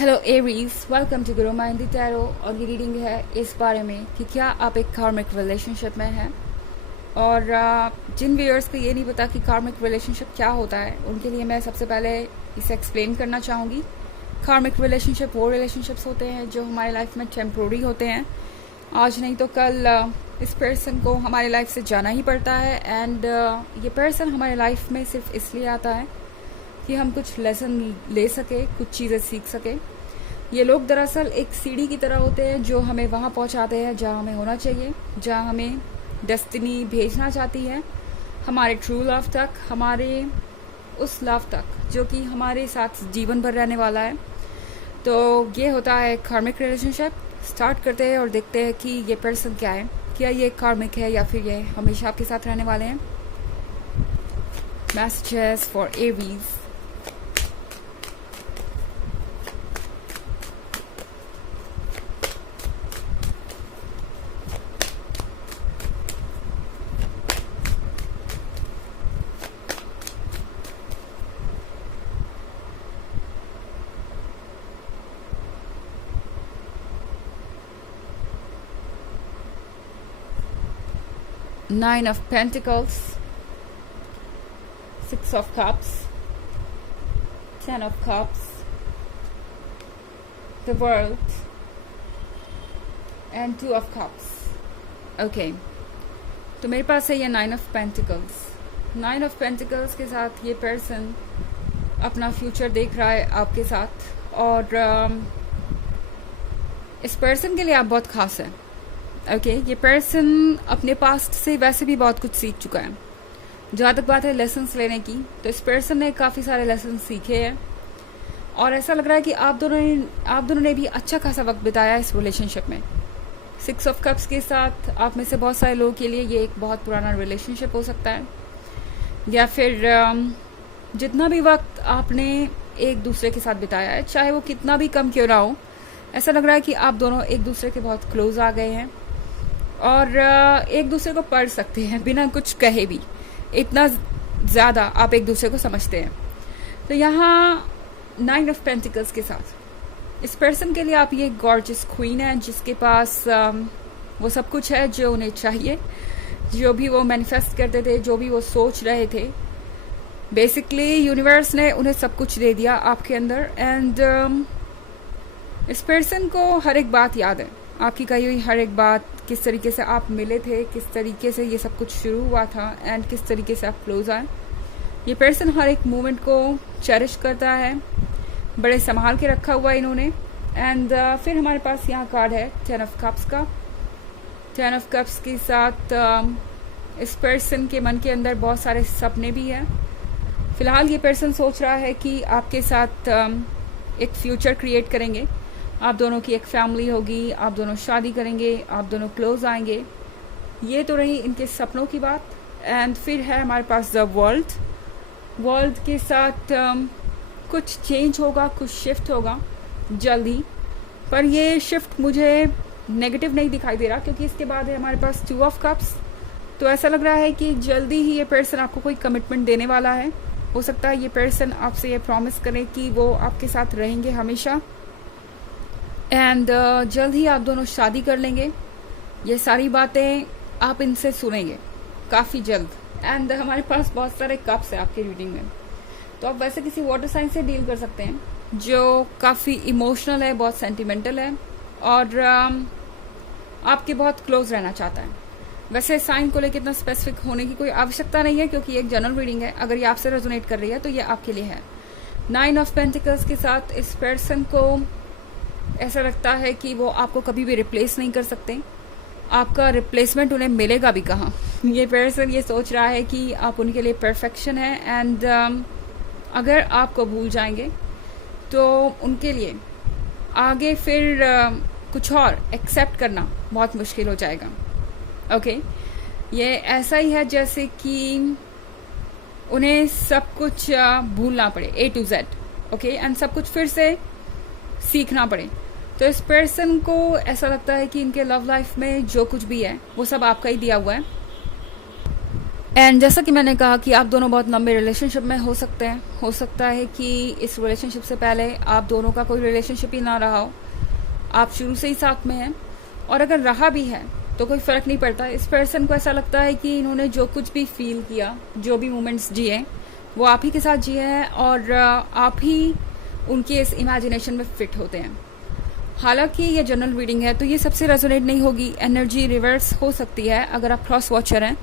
Hello Aries, welcome to Guru माइंडी tarot. और ये reading है इस बारे में कि क्या आप एक कार्मिक रिलेशनशिप में हैं। और जिन व्यूअर्स को ये नहीं पता कि कार्मिक रिलेशनशिप क्या होता है, उनके लिए मैं सबसे पहले इसे एक्सप्लेन करना चाहूँगी। कार्मिक रिलेशनशिप वो रिलेशनशिप्स होते हैं जो हमारी लाइफ में टेम्प्रोरी होते हैं। आज नहीं तो कल इस पर्सन को हमारी लाइफ से जाना ही पड़ता है। एंड ये पर्सन हमारी लाइफ में सिर्फ इसलिए आता है कि हम कुछ लेसन ले सके, कुछ चीज़ें सीख सके। ये लोग दरअसल एक सीढ़ी की तरह होते हैं जो हमें वहाँ पहुँचाते हैं जहाँ हमें होना चाहिए, जहाँ हमें डेस्टिनी भेजना चाहती है, हमारे ट्रू लव तक, हमारे उस लव तक जो कि हमारे साथ जीवन भर रहने वाला है। तो ये होता है कार्मिक रिलेशनशिप। स्टार्ट करते हैं और देखते हैं कि ये पर्सन क्या है, क्या ये कार्मिक है या फिर ये हमेशा आपके साथ रहने वाले हैं। Messages for Aries. Nine of Pentacles, Six of Cups, Ten of Cups, the World, and Two of Cups. Okay, तो मेरे पास है ये Nine of Pentacles. Nine of Pentacles के साथ ये पर्सन अपना फ्यूचर देख रहा है आपके साथ। और इस पर्सन के लिए आप बहुत खास हैं। ओके, ये पर्सन अपने पास्ट से वैसे भी बहुत कुछ सीख चुका है। जहाँ तक बात है लेसन्स लेने की, तो इस पर्सन ने काफ़ी सारे लेसन सीखे हैं और ऐसा लग रहा है कि आप दोनों ने भी अच्छा खासा वक्त बिताया इस रिलेशनशिप में। सिक्स ऑफ कप्स के साथ आप में से बहुत सारे लोगों के लिए ये एक बहुत पुराना रिलेशनशिप हो सकता है, या फिर जितना भी वक्त आपने एक दूसरे के साथ बिताया है, चाहे वो कितना भी कम क्यों ना हो, ऐसा लग रहा है कि आप दोनों एक दूसरे के बहुत क्लोज आ गए हैं और एक दूसरे को पढ़ सकते हैं बिना कुछ कहे भी। इतना ज़्यादा आप एक दूसरे को समझते हैं। तो यहाँ नाइन ऑफ पेंटिकल्स के साथ इस पर्सन के लिए आप ये गॉर्जियस क्वीन है जिसके पास वो सब कुछ है जो उन्हें चाहिए, जो भी वो मैनिफेस्ट करते थे, जो भी वो सोच रहे थे। बेसिकली यूनिवर्स ने उन्हें सब कुछ दे दिया आपके अंदर। एंड इस पर्सन को हर एक बात याद है, आपकी कही हुई हर एक बात, किस तरीके से आप मिले थे, किस तरीके से ये सब कुछ शुरू हुआ था एंड किस तरीके से आप क्लोज आए। ये पर्सन हर एक मोमेंट को चेरिश करता है, बड़े संभाल के रखा हुआ है इन्होंने। एंड फिर हमारे पास यहाँ कार्ड है टेन ऑफ कप्स का। टेन ऑफ कप्स के साथ इस पर्सन के मन के अंदर बहुत सारे सपने भी हैं। फिलहाल ये पर्सन सोच रहा है कि आपके साथ एक फ्यूचर क्रिएट करेंगे, आप दोनों की एक फैमिली होगी, आप दोनों शादी करेंगे, आप दोनों क्लोज आएंगे। ये तो रही इनके सपनों की बात। एंड फिर है हमारे पास द वर्ल्ड के साथ कुछ चेंज होगा, कुछ शिफ्ट होगा जल्द ही। पर ये शिफ्ट मुझे नेगेटिव नहीं दिखाई दे रहा, क्योंकि इसके बाद है हमारे पास टू ऑफ कप्स। तो ऐसा लग रहा है कि जल्दी ही ये पर्सन आपको कोई कमिटमेंट देने वाला है। हो सकता है ये पर्सन आपसे ये प्रॉमिस करे कि वो आपके साथ रहेंगे हमेशा। एंड जल्द ही आप दोनों शादी कर लेंगे। ये सारी बातें आप इनसे सुनेंगे काफ़ी जल्द। एंड हमारे पास बहुत सारे कप्स हैं आपकी रीडिंग में। तो आप वैसे किसी वाटर साइन से डील कर सकते हैं जो काफ़ी इमोशनल है, बहुत सेंटिमेंटल है और आपके बहुत क्लोज रहना चाहता है। वैसे साइन को लेकर इतना स्पेसिफिक होने की कोई आवश्यकता नहीं है, क्योंकि एक जनरल रीडिंग है। अगर ये आपसे रेजोनेट कर रही है तो ये आपके लिए है। नाइन ऑफ पेंटिकल्स के साथ इस पर्सन को ऐसा लगता है कि वो आपको कभी भी रिप्लेस नहीं कर सकते। आपका रिप्लेसमेंट उन्हें मिलेगा भी कहाँ। ये पर्सन ये सोच रहा है कि आप उनके लिए परफेक्शन है। एंड अगर आपको भूल जाएंगे तो उनके लिए आगे फिर कुछ और एक्सेप्ट करना बहुत मुश्किल हो जाएगा। ओके, ये ऐसा ही है जैसे कि उन्हें सब कुछ भूलना पड़े A to Z। Okay, and सब कुछ फिर से सीखना पड़े। तो इस पर्सन को ऐसा लगता है कि इनके लव लाइफ में जो कुछ भी है वो सब आपका ही दिया हुआ है। एंड जैसा कि मैंने कहा कि आप दोनों बहुत लंबे रिलेशनशिप में हो सकते हैं, हो सकता है कि इस रिलेशनशिप से पहले आप दोनों का कोई रिलेशनशिप ही ना रहा हो, आप शुरू से ही साथ में हैं, और अगर रहा भी है तो कोई फ़र्क नहीं पड़ता। इस पर्सन को ऐसा लगता है कि इन्होंने जो कुछ भी फील किया, जो भी मोमेंट्स जिए, वो आप ही के साथ जिए हैं, और आप ही उनके इस इमेजिनेशन में फिट होते हैं। हालांकि ये जनरल रीडिंग है तो ये सबसे रेजोनेट नहीं होगी, एनर्जी रिवर्स हो सकती है अगर आप क्रॉस वॉचर हैं।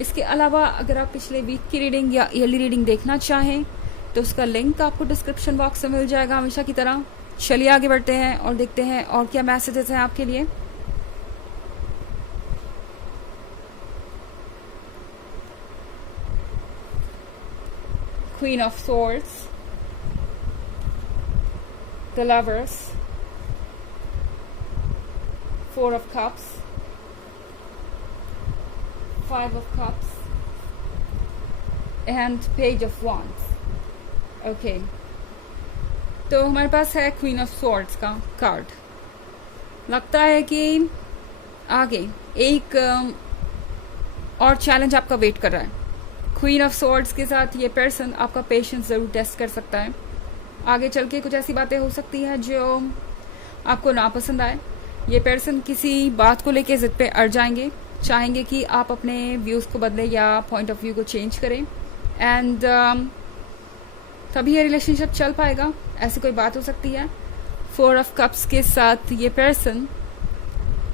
इसके अलावा अगर आप पिछले वीक की रीडिंग या ईयरली रीडिंग देखना चाहें तो उसका लिंक आपको डिस्क्रिप्शन बॉक्स में मिल जाएगा हमेशा की तरह। चलिए आगे बढ़ते हैं और देखते हैं और क्या मैसेजेस हैं आपके लिए। Queen of Swords, the Lovers, Four of Cups, Five of Cups, and Page of Wands. Okay. तो हमारे पास है क्वीन ऑफ स्वॉर्ड्स का कार्ड। लगता है कि आगे एक और चैलेंज आपका वेट कर रहा है। क्वीन ऑफ स्वॉर्ड्स के साथ ये पर्सन आपका पेशेंस ज़रूर टेस्ट कर सकता है। आगे चल के कुछ ऐसी बातें हो सकती हैं जो आपको नापसंद आए। ये पर्सन किसी बात को लेके ज़िद पे अड़ जाएंगे, चाहेंगे कि आप अपने व्यूज़ को बदलें या पॉइंट ऑफ व्यू को चेंज करें, एंड तभी ये रिलेशनशिप चल पाएगा, ऐसी कोई बात हो सकती है। फोर ऑफ कप्स के साथ ये पर्सन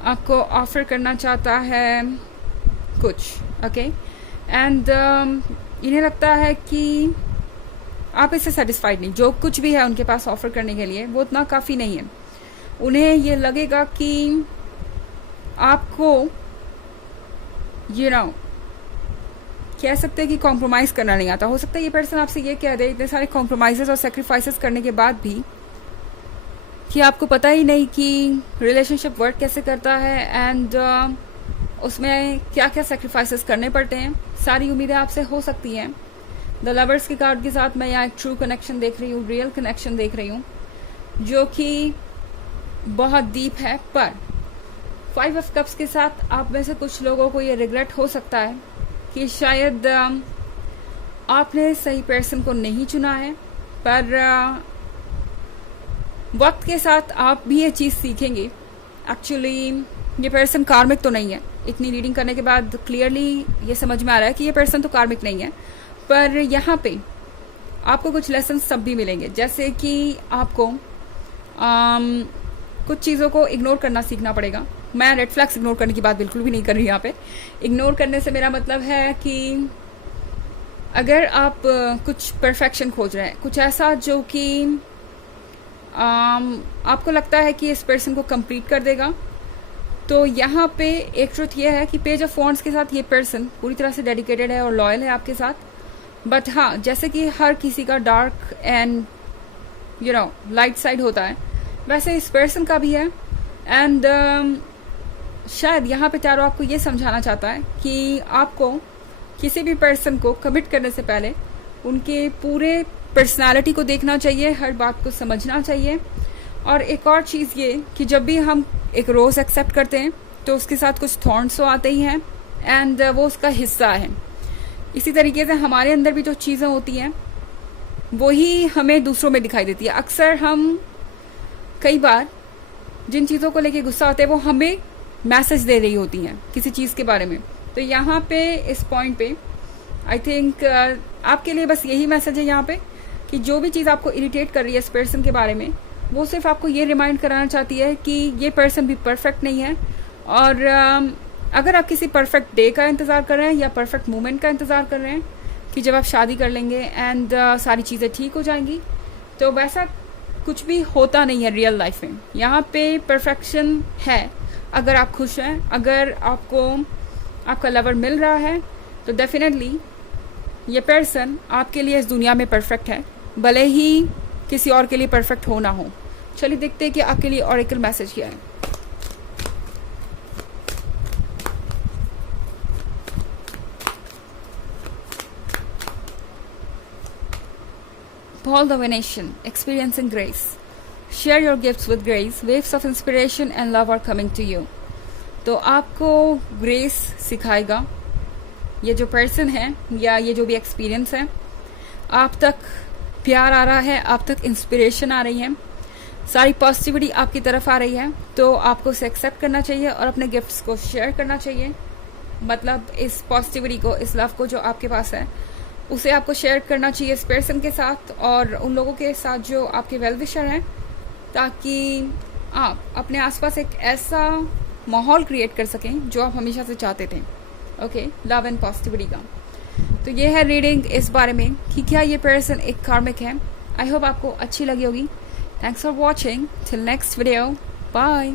आपको ऑफर करना चाहता है कुछ, ओके, एंड इन्हें लगता है कि आप इससे सेटिस्फाइड नहीं, जो कुछ भी है उनके पास ऑफर करने के लिए वो उतना काफ़ी नहीं है। उन्हें ये लगेगा कि आपको कह सकते हैं कि कॉम्प्रोमाइज़ करना नहीं आता। हो सकता है ये पर्सन आपसे ये कह दे इतने सारे कॉम्प्रोमाइज़ और सेक्रीफाइसेस करने के बाद भी कि आपको पता ही नहीं कि रिलेशनशिप वर्क कैसे करता है, एंड उसमें क्या क्या सेक्रीफाइसेस करने पड़ते हैं। सारी उम्मीदें आपसे हो सकती हैं। द लवर्स के कार्ड के साथ मैं यहाँ एक ट्रू कनेक्शन देख रही हूँ, रियल कनेक्शन देख रही हूँ, जो कि बहुत डीप है। पर फाइव ऑफ कप्स के साथ आप में से कुछ लोगों को ये रिग्रेट हो सकता है कि शायद आपने सही पर्सन को नहीं चुना है, पर वक्त के साथ आप भी ये चीज़ सीखेंगे। एक्चुअली ये पर्सन कार्मिक तो नहीं है। इतनी रीडिंग करने के बाद क्लियरली ये समझ में आ रहा है कि ये पर्सन तो कार्मिक नहीं है, पर यहाँ पे आपको कुछ लेसन्स सब भी मिलेंगे, जैसे कि आपको कुछ चीज़ों को इग्नोर करना सीखना पड़ेगा। मैं रेड फ्लैग्स इग्नोर करने की बात बिल्कुल भी नहीं कर रही यहाँ पे। इग्नोर करने से मेरा मतलब है कि अगर आप कुछ परफेक्शन खोज रहे हैं, कुछ ऐसा जो कि आपको लगता है कि इस पर्सन को कंप्लीट कर देगा, तो यहाँ पे एक ट्रुथ ये है कि पेज ऑफ वॉन्ड्स के साथ ये पर्सन पूरी तरह से डेडिकेटेड है और लॉयल है आपके साथ। बट हाँ, जैसे कि हर किसी का डार्क एंड लाइट साइड होता है, वैसे इस पर्सन का भी है। एंड शायद यहाँ पे टैरो आपको ये समझाना चाहता है कि आपको किसी भी पर्सन को कमिट करने से पहले उनके पूरे पर्सनालिटी को देखना चाहिए, हर बात को समझना चाहिए। और एक और चीज़ ये कि जब भी हम एक रोज़ एक्सेप्ट करते हैं तो उसके साथ कुछ थॉर्न्स तो आते ही हैं, एंड वो उसका हिस्सा है। इसी तरीके से हमारे अंदर भी जो चीज़ें होती हैं वही हमें दूसरों में दिखाई देती है। अक्सर हम कई बार जिन चीज़ों को लेके गुस्सा होते हैं वो हमें मैसेज दे रही होती हैं किसी चीज़ के बारे में। तो यहाँ पे इस पॉइंट पे आई थिंक आपके लिए बस यही मैसेज है यहाँ पे कि जो भी चीज़ आपको इरिटेट कर रही है इस पर्सन के बारे में, वो सिर्फ आपको ये रिमाइंड कराना चाहती है कि ये पर्सन भी परफेक्ट नहीं है। और अगर आप किसी परफेक्ट डे का इंतज़ार कर रहे हैं या परफेक्ट मोमेंट का इंतज़ार कर रहे हैं कि जब आप शादी कर लेंगे एंड सारी चीज़ें ठीक हो जाएंगी, तो वैसा कुछ भी होता नहीं है रियल लाइफ में। यहाँ पे परफेक्शन है अगर आप खुश हैं, अगर आपको आपका लवर मिल रहा है, तो डेफिनेटली ये पर्सन आपके लिए इस दुनिया में परफेक्ट है, भले ही किसी और के लिए परफेक्ट हो ना हो। चलिए देखते हैं कि आपके लिए ऑरेकल मैसेज क्या है। Paul the Venetian, experiencing grace. Share your gifts with grace. Waves of inspiration and love are coming to you. तो आपको ग्रेस सिखाएगा ये जो पर्सन है या ये जो भी एक्सपीरियंस है, आप तक प्यार आ रहा है, आप तक इंस्पिरेशन आ रही है, सारी पॉजिटिविटी आपकी तरफ आ रही है, तो आपको उसे एक्सेप्ट करना चाहिए और अपने गिफ्ट्स को शेयर करना चाहिए। मतलब इस पॉजिटिविटी को, इस लव को जो आपके पास है, उसे आपको शेयर करना चाहिए इस पर्सन के साथ और उन लोगों के साथ जो आपके वेल विशर हैं, ताकि आप अपने आसपास एक ऐसा माहौल क्रिएट कर सकें जो आप हमेशा से चाहते थे। ओके, लव एंड पॉजिटिविटी का। तो ये है रीडिंग इस बारे में कि क्या ये पर्सन एक कार्मिक है। आई होप आपको अच्छी लगी होगी। Thanks for watching. Till next video, bye.